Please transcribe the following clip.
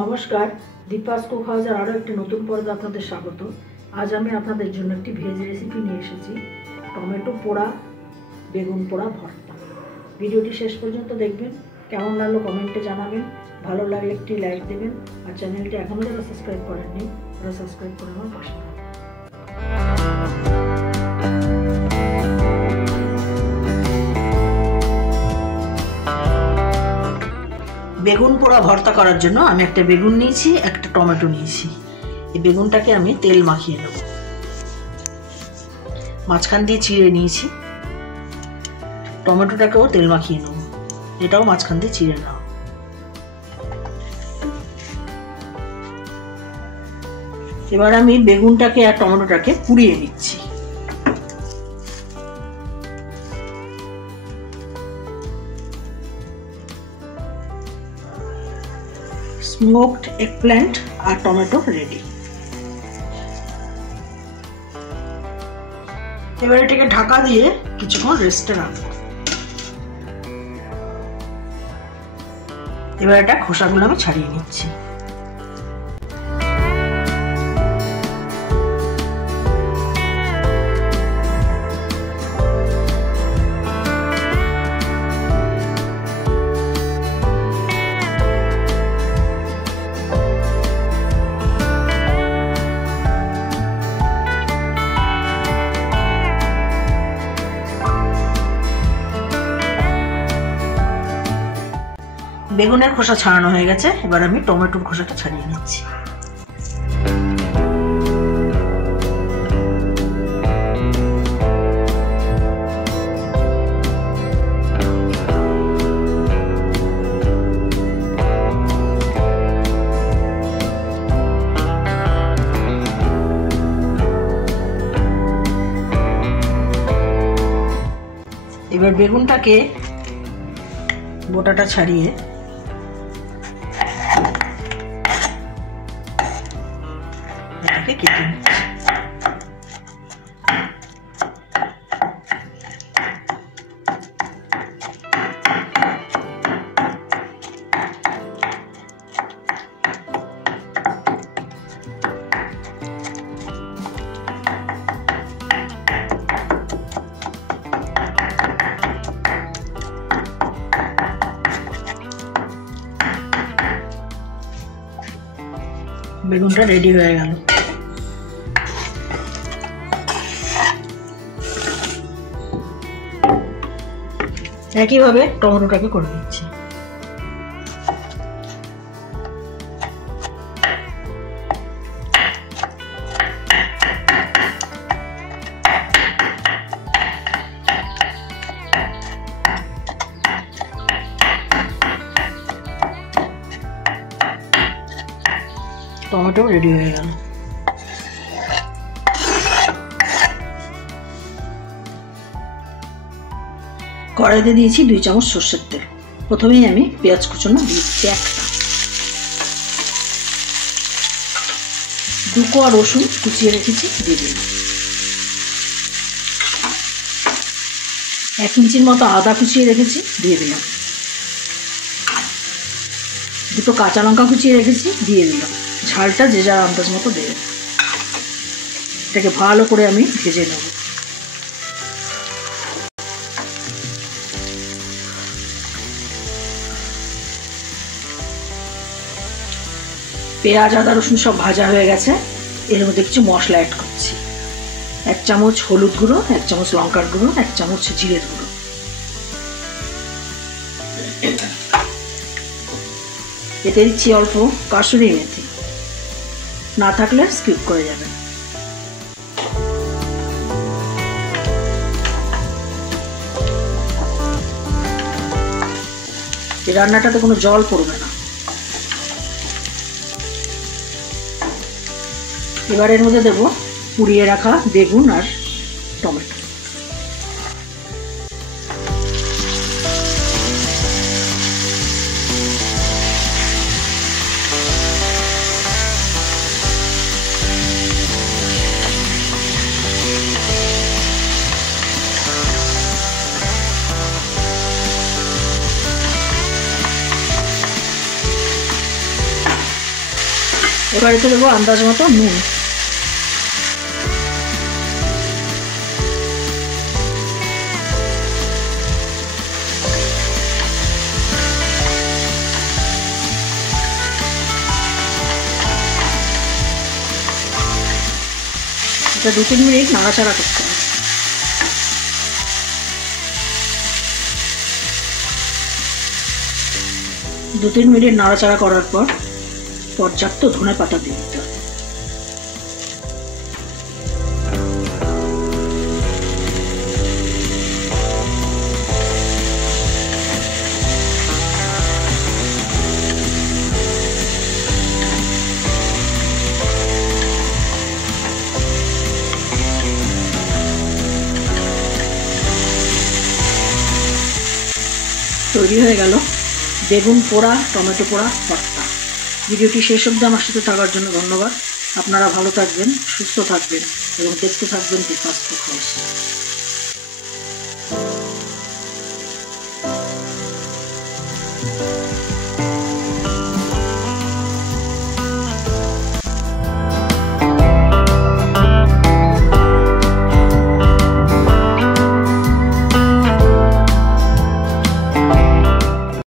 নমস্কার, দীপাস কুক হাউসের আরও একটি নতুন পর্বে আপনাদের স্বাগত। আজ আমি আপনাদের জন্য একটি ভেজ রেসিপি নিয়ে এসেছি, টমেটো পোড়া বেগুন পোড়া ভর্তা। ভিডিওটি শেষ পর্যন্ত দেখবেন, কেমন লাগলো কমেন্টে জানাবেন, ভালো লাগলে একটি লাইক দেবেন, আর চ্যানেলটি এখনও যারা সাবস্ক্রাইব করেননি তারা সাবস্ক্রাইব করে আমার পাশে থাকবেন। বেগুন পোড়া ভর্তা করার জন্য আমি একটা বেগুন নিয়েছি, একটা টমেটো নিয়েছি। এই বেগুনটাকে আমি তেল মাখিয়ে নেব। মাঝখান দিয়ে চিড়ে নিয়েছি। টমেটোটাকেও তেল মাখিয়ে নেব, এটাও মাঝখান দিয়ে চিড়ে নেব। এবার আমি বেগুনটাকে আর টমেটোটাকে পুড়িয়ে নিচ্ছি। স্মোকড এগপ্ল্যান্ট আর টমেটো রেডি। এবার এটাকে ঢাকা দিয়ে কিছুক্ষণ রেস্টে রাখবো। এবার এটা খোসাগুলো আমি ছাড়িয়ে নিচ্ছি। বেগুনের খোসা ছাড়ানো হয়ে গেছে, এবার আমি টমেটোর খোসাটা ছাড়িয়ে নিচ্ছি। এবার বেগুনটাকে বোটাটা ছাড়িয়ে কেটে নিচ্ছি। বেগুনটা রেডি হয়ে গেল। একইভাবে টমেটোটাকে করে দিচ্ছি। টমেটো রেডি হয়ে গেল। কড়াইতে দিয়েছি 2 চামচ সর্ষের তেল। প্রথমেই আমি পেঁয়াজ কুচনো দিয়েছি একটা, 2 কোয়া রসুন কুচিয়ে রেখেছি দিয়ে দিলাম, 1 ইঞ্চির মতো আদা কুচিয়ে রেখেছি দিয়ে দিলাম, 2 কাঁচা লঙ্কা কুচিয়ে রেখেছি দিয়ে দিলাম। ঝালটা যে যার আন্দাজ মতো দেবে। এটাকে ভালো করে আমি ভেজে নেব। পেঁয়াজ আদা রসুন সব ভাজা হয়ে গেছে। এর মধ্যে কিছু মশলা অ্যাড করছি। 1 চামচ হলুদ গুঁড়ো, 1 চামচ লঙ্কার গুঁড়ো, 1 চামচ জিরের গুঁড়ো। এতে দিচ্ছি অল্প কাসুরি মেথি, না থাকলে স্কিপ করে যাবেন। এই রান্নাটাতে কোনো জল পড়বে না। এবার এর মধ্যে দেবো পুড়িয়ে রাখা বেগুন আর টমেটো। এবার এতে দেবো আন্দাজ মতো নুন। এটা 2-3 মিনিট নাড়াচাড়া করতে হবে। দু 3 মিনিট নাড়াচাড়া করার পর পর্যাপ্ত ধনে পাতা দিয়ে দিতে হবে। তৈরি হয়ে গেল বেগুন পোড়া টমেটো পোড়া ভর্তা। ভিডিওটি শেষ অবধি আমার সাথে থাকার জন্য ধন্যবাদ। আপনারা ভালো থাকবেন, সুস্থ থাকবেন এবং দেখতে থাকবেন দি ফাস্ট ফুড হাউস।